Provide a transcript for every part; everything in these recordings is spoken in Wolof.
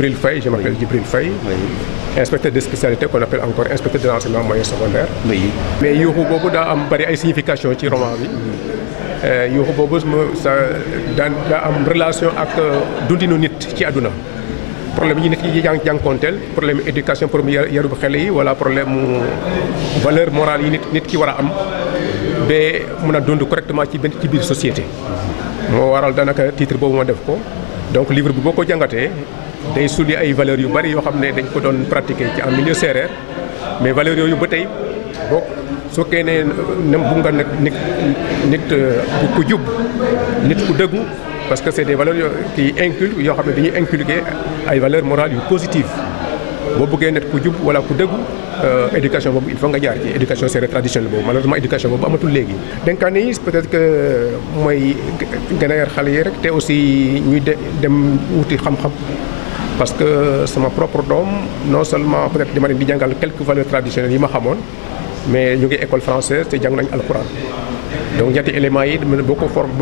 Djibril Faye, je m'appelle Djibril Faye, inspecteur de spécialité qu'on appelle encore inspecteur de l'enseignement moyen secondaire. Mais yuuxu boobu daa am bari ay signification ci roman bi. Yuuxu boobu ça daa am relation ak dundinu nit ci àdduna. Problème yi nit yi jànkoonteel problème éducation problème yaru bu xale yi wala problème valeur morale yi nit ki war a am ba mën a dund correctement ci biir société. moo waral daanaka titre boobu ma def ko donc livre bi boo ko jàngatee day souligner ay valeurs yu bari yoo xam ne dañ ko doon pratiquer ci en milieu séeréer mais valeurs yooyu ba tey boo soo koy nee bu nga nit ku jub nit ku dëggu parce que c'est des valeurs qui inculquent yoo xam ne dañuy inculquer ay valeurs morales yu positives boo bëggee nit ku jub wala ku dëggu éducation boobu il faut nga jaar ci éducation séeréer traditionnelle boobu malheureusement éducation boobu amatul léegi. dénkaan yi peut-être que mooy gën a yar xale yi rek te aussi ñuy dem wuti xam-xam parce que sama propre doom non seulement peut-être dama leen di jàngal quelques valeurs traditionnelles yi ma xamoon mais ñu ngi école française te jàng nañ alxuraan. donc ñetti éléments yi boo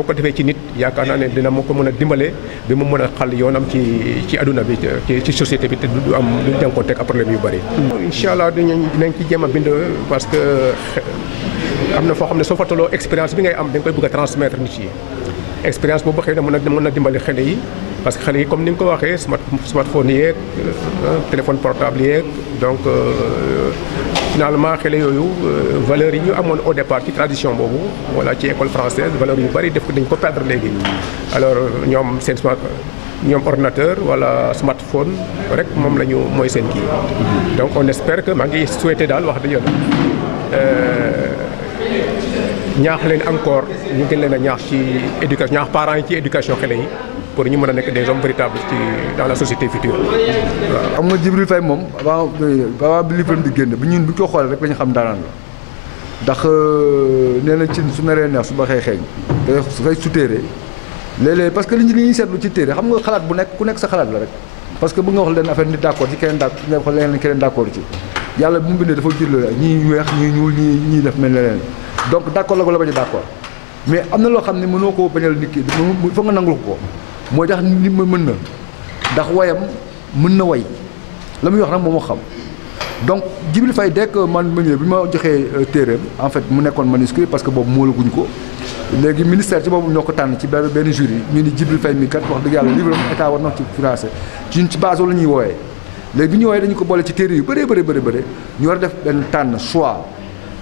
ko defee ci nit yaakaar naa ne dina moo ko mën a dimbale bi mu mën a xal yoonam ci adduna bi ci société bi te du jànkuwanteeg ak problème yu bëri. incha allah dinañ ci jéem a bind parce que am na foo xam ne soo fa tolloo expérience bi ngay am da nga koy bëgg a transmettre nit yi. expérience boobu xëy na mën na dimbali xale yi parce que xale yi comme ni nga ko waxee smartphone yeeg téléphone portable yeeg donc. Finalement xale yooyu valeurs yi ñu amoon au départ ci tradition boobu wala ci école française valeurs yu bari dañ ko perdre léegi alors ñoom seen ñoom ordinateur wala smartphone rek moom la ñu mooy seen kii donc on espère que maa ngi souhaité daal wax dëgg yàlla ñaax leen encore ñu gën leen a ñaax ci éducation ñaax parents yi ci éducation xale yi pour ñu mën a nekk des hommes véritables dans la société future waaw. am nga Djibril Faye moom avant bi livre di génn bi ñun bu ko xoolee rek la ñu xam daanaan la ndax nee na cin su naree neex su ba xëy xeeñ dafay su téere léeg-léeg parce que li ñuy seetlu ci téere xam nga xalaat bu nekk ku nekk sa xalaat la rek parce que bu nga wax leen affaire nit d'accord ci keneen nga wax leneen keneen d'accord ci yàlla bu mu bindee dafa jël ñii weex ñii ñuul ñii def mel leneen donc d'accord la ko la bañ a d'accord mais am na loo xam ne mënoo koo bañal nit ki foog nga nangul ko mooy tax nit ma mën na ndax wayam mën na way la muy wax nag moom moo xam donc Djibril Faye dès que man ma ñëwee bi ma joxee téeréem en fait mu nekkoon manuscrit parce que boobu moolaguñ ko léegi ministère ci boobu ñoo ko tànn ci benn jury ñu ni Djibril Faye mi kat wax dëgg yàlla livre état war na ci financé ci ñun ci base la ñuy wooyee léegi bi ñu wooyee dañu ko boole ci téere yu bëree ñu war a def benn tànn choix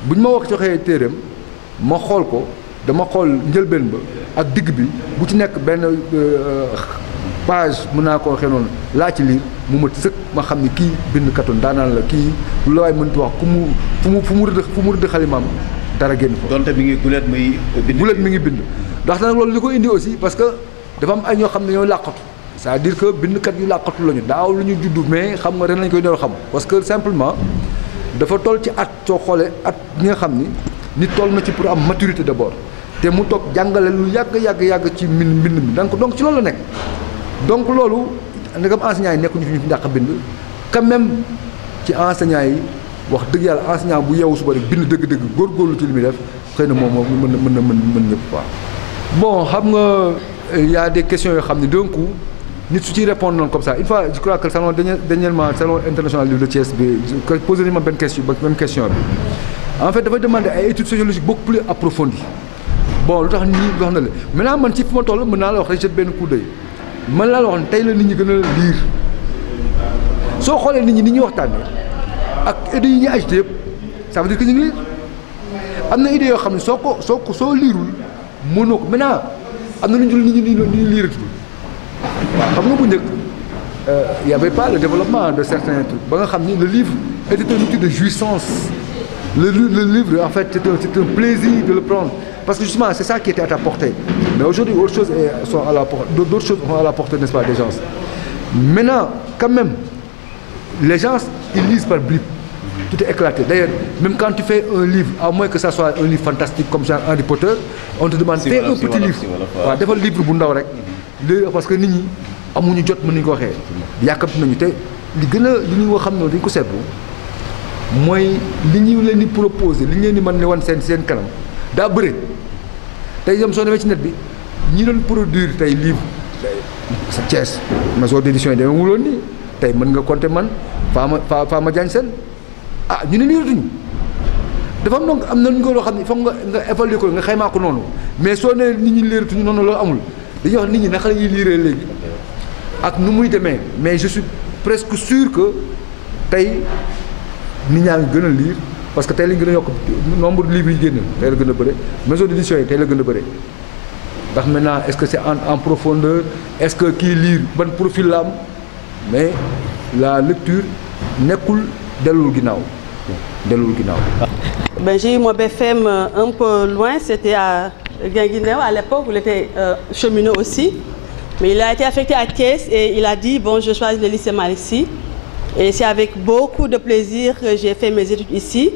bu ñu ma wax joxee téeréem ma xool ko dama xool njëlbeen ba ak digg bi bu ci nekk benn page mën naa ko waxee noonu laa ci lire mu mat sëkk ma xam ni kii bind katoon daanaan la kii lu waay mënti wax fu mu rëdd xalimaam dara génn fa. donte mi ngi gulet muy bind. gulet mi ngi bind ndax nag loolu li ko indi aussi parce que dafa am ay ñoo xam ne ñoo làqatu c'est-à-dire que bindkat yu làqatu lañu daaw lu ñu juddu mais xam nga ren lañ koy door xam parce que simplement dafa toll ci at soo xoolee at ñi nga xam ni nit toll na ci pour am maturité d'abord te mu toog jàngale lu yàgg ci mbind mi donc ci loolu la nekk donc loolu ndegam enseignants yi nekkuñu fi ñu fi njàq bind quand même ci enseignants yi wax dëgg yàlla enseignant bu yeewu suba rek bind dëgg-dëgg góorgóorlu ci li muy def xëy na moom mën ñëpp quoi. bon xam nga y a des questions yoo xam ne d'un coup nit su ciy répondre noonu comme ça une fois je crois que salon dernièrement salon international livre de Thiès bi posé nañu ma benn question bi en fait dafay demander ay études sociologiques beaucoup plus approfondies bon lu tax nit ñi wax na la maintenant man ci fi ma toll mën naa la wax rek jot benn coup d'œil mën naa la wax ne tey la nit ñi gën a lire soo xoolee nit ñi waxtaanee ak idées yi ñuy agité yëpp ça veut dire que ñu ngi lire am na idées yoo xam ne soo liirul mënoo ko maintenant am na lu ñu nit ñi liiratul waaw xam nga bu njëkk y avait pas le développement de certains trucs ba nga xam ni le livre était un outil de jouissance le livre en fait c'est un plaisir de le prendre parce que justement c'est ça qui était à ta portée mais aujourd'hui d'autres choses sont à la portée n'est-ce pas des gens maintenant quand même les gens ils lisent par bribes tout est éclaté d'ailleurs même quand tu fais un livre à moins que ça soit un livre fantastique comme genre Harry Potter on te demande fais un petit livre waaw defal livre bu ndaw rek léegi parce que nit ñi amuñu jot mën nañu ko waxee yàkkamti nañu te li gën a li ñu xam ne dañu ko seetlu mooy li ñu leen di proposer li ñu leen di mën ne wan seen kanam daa bëre tey jëm soo demee ci net bi ñi doon produire tey livre sa Thiès maison d'édition yi demee wuloon nii tey mën nga compter man Fama Diagne Sène ah ñu ne liiratuñu dafa am donc am na ñu ko loo xam ne foog nga évaluer ko nga xaymaa ko noonu mais soo nee nit ñi liiratuñu noonu loolu amul dañuy wax nit ñi naka la ñuy liiree léegi ak nu muy demee mais je suis presque sûr que tey nit ñaa ngi gën a lire parce que tey lañ gën a yokk nombre de livres yi génn tey la gën a bëre maison d'édition yi tey la gën a bëre ndax maintenant est-ce que c'est en profondeur est-ce que kii lire ban profil la am mais la lecture nekkul delluwul ginnaaw Ben, j'ai eu mon BFM un peu loin, c'était à Guinguinéo à l'époque, où il était cheminot aussi. Mais il a été affecté à Thiès et il a dit, bon, je choisis le lycée Malick Sy. Et c'est avec beaucoup de plaisir que j'ai fait mes études ici.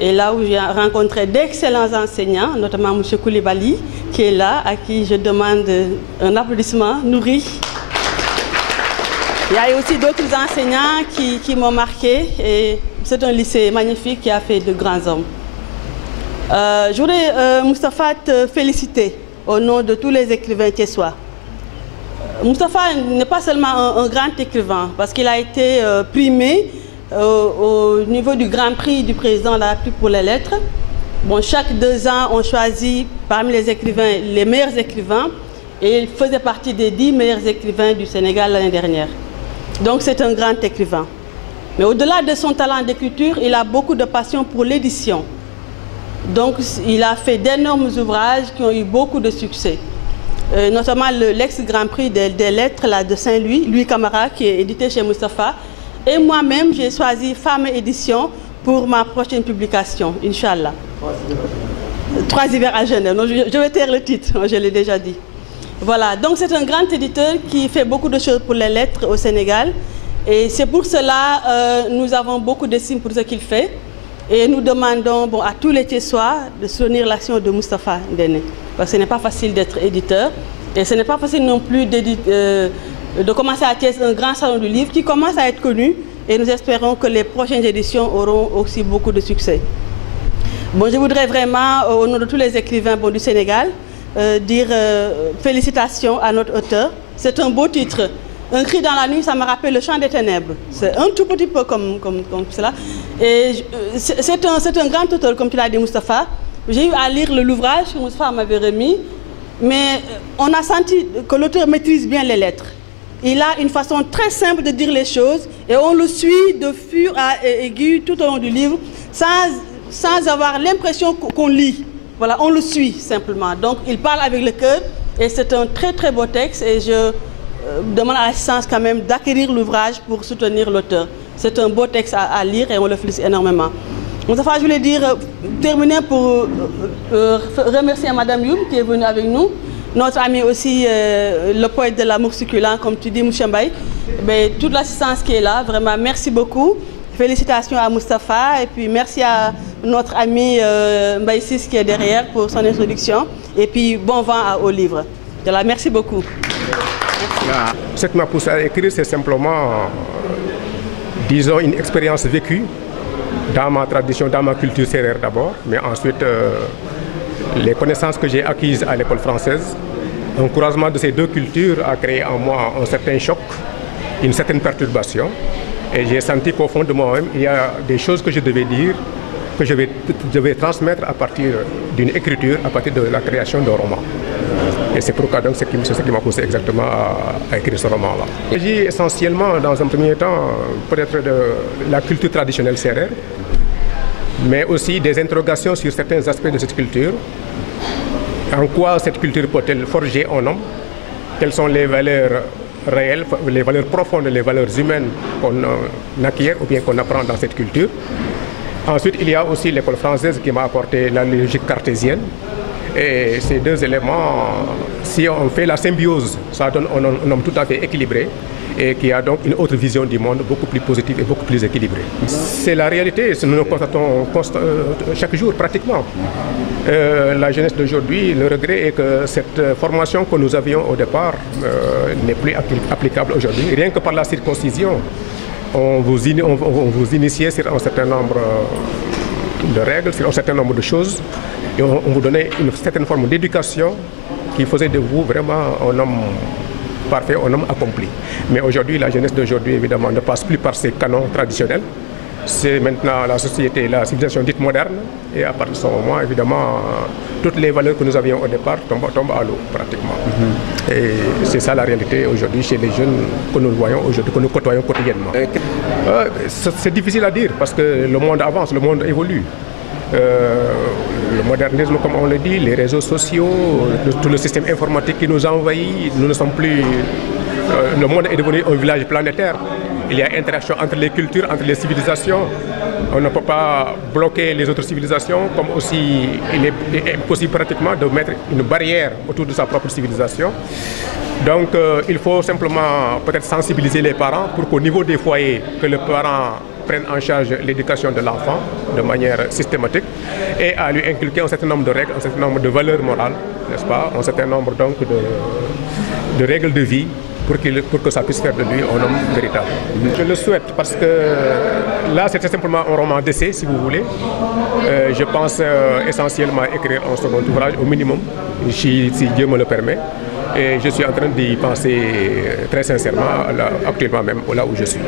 Et là où j'ai rencontré d'excellents enseignants, notamment M. Koulibaly, qui est là, à qui je demande un applaudissement nourri. Il y a aussi d'autres enseignants qui m'ont marqué. Et c'est un lycée magnifique qui a fait de grands hommes. Je voudrais, Moustapha, te féliciter au nom de tous les écrivains thiessois. Moustapha n'est pas seulement un grand écrivain, parce qu'il a été primé au niveau du Grand Prix du président de la République pour les lettres. Bon, chaque 2 ans, on choisit parmi les écrivains les meilleurs écrivains, et il faisait partie des 10 meilleurs écrivains du Sénégal l'année dernière. Donc c'est un grand écrivain. Mais au-delà de son talent d'écriture, il a beaucoup de passion pour l'édition. Donc il a fait d'énormes ouvrages qui ont eu beaucoup de succès. Notamment l'ex-Grand Prix des lettres là, de Saint-Louis, Louis Camara, qui est édité chez Moustapha. Et moi-même, j'ai choisi Femme Édition pour ma prochaine publication, Inch'Allah. 3 hivers à Genève. Donc, je vais taire le titre, je l'ai déjà dit. Voilà, donc c'est un grand éditeur qui fait beaucoup de choses pour les lettres au Sénégal. Et c'est pour cela nous avons beaucoup d'estime pour ce qu'il fait. Et nous demandons à tous les Thiessois de soutenir l'action de Moustapha Ndéné. Parce que ce n'est pas facile d'être éditeur. Et ce n'est pas facile non plus de commencer à Thiès un grand salon du livre qui commence à être connu. Et nous espérons que les prochaines éditions auront aussi beaucoup de succès. Bon, je voudrais vraiment, au nom de tous les écrivains du Sénégal, dire félicitations à notre auteur. C'est un beau titre. Un cri dans la nuit, ça me rappelle le chant des ténèbres. C'est un tout petit peu comme cela. Et c'est un grand auteur, comme tu l'as dit, Moustapha. J'ai eu à lire l'ouvrage que Moustapha m'avait remis, mais on a senti que l'auteur maîtrise bien les lettres. Il a une façon très simple de dire les choses et on le suit de fur et aiguille tout au long du livre sans avoir l'impression qu'on lit. Voilà, on le suit simplement. Donc il parle avec le cœur et c'est un très très beau texte et je demande à l'assistance quand même d'acquérir l'ouvrage pour soutenir l'auteur. C'est un beau texte à lire et on le félicite énormément. Moustapha, je voulais terminer pour remercier Madame Youm qui est venue avec nous, notre ami aussi, le poète de l'amour succulent, comme tu dis, Mouchembaï, toute l'assistance qui est là, vraiment merci beaucoup. Félicitations à Moustapha et puis merci à notre ami Mbaïsis qui est derrière pour son introduction et puis bon vent au livre. Voilà, merci beaucoup. Ce qui m'a poussé à écrire, c'est simplement, disons, une expérience vécue dans ma tradition, dans ma culture sérère d'abord, mais ensuite les connaissances que j'ai acquises à l'école française. Un croisement de ces deux cultures a créé en moi un certain choc, une certaine perturbation. Et j'ai senti qu'au fond de moi-même, il y a des choses que je devais dire, que je devais transmettre à partir d'une écriture, à partir de la création d'un roman. Et c'est pourquoi donc c'est ce qui m'a poussé exactement à écrire ce roman-là. Il s'agit essentiellement, dans un premier temps, peut-être de la culture traditionnelle sérère, mais aussi des interrogations sur certains aspects de cette culture. En quoi cette culture peut-elle forger un homme? Quelles sont les valeurs réelles, les valeurs profondes, les valeurs humaines qu'on acquiert ou bien qu'on apprend dans cette culture? Ensuite, il y a aussi l'école française qui m'a apporté la logique cartésienne. Et ces deux éléments, si on fait la symbiose, ça donne un homme tout à fait équilibré et qui a donc une autre vision du monde beaucoup plus positive et beaucoup plus équilibrée. C'est la réalité, nous le constatons chaque jour pratiquement. La jeunesse d'aujourd'hui, le regret est que cette formation que nous avions au départ n'est plus applicable aujourd'hui. Rien que par la circoncision, on vous initiait sur un certain nombre de règles, sur un certain nombre de choses. Et on vous donnait une certaine forme d'éducation qui faisait de vous vraiment un homme parfait, un homme accompli. Mais aujourd'hui, la jeunesse d'aujourd'hui, évidemment, ne passe plus par ces canons traditionnels. C'est maintenant la société, la civilisation dite moderne. Et à partir de ce moment, évidemment, toutes les valeurs que nous avions au départ tombent à l'eau, pratiquement. Et c'est ça la réalité aujourd'hui chez les jeunes que nous voyons aujourd'hui, que nous côtoyons quotidiennement. C'est difficile à dire parce que le monde avance, le monde évolue. Le modernisme, comme on le dit, les réseaux sociaux, tout le système informatique qui nous envahit, nous ne sommes plus... le monde est devenu un village planétaire. Il y a interaction entre les cultures, entre les civilisations. On ne peut pas bloquer les autres civilisations, comme aussi il est impossible pratiquement de mettre une barrière autour de sa propre civilisation. Donc il faut simplement peut-être sensibiliser les parents pour qu'au niveau des foyers, que les parents prennent en charge l'éducation de l'enfant de manière systématique et à lui inculquer un certain nombre de règles, un certain nombre de valeurs morales, n'est-ce pas, un certain nombre donc de règles de vie pour que ça puisse faire de lui un homme véritable. Je le souhaite parce que là c'était simplement un roman d'essai si vous voulez. Je pense essentiellement écrire un second ouvrage au minimum, si Dieu me le permet. Et je suis en train d'y penser très sincèrement actuellement même là où je suis.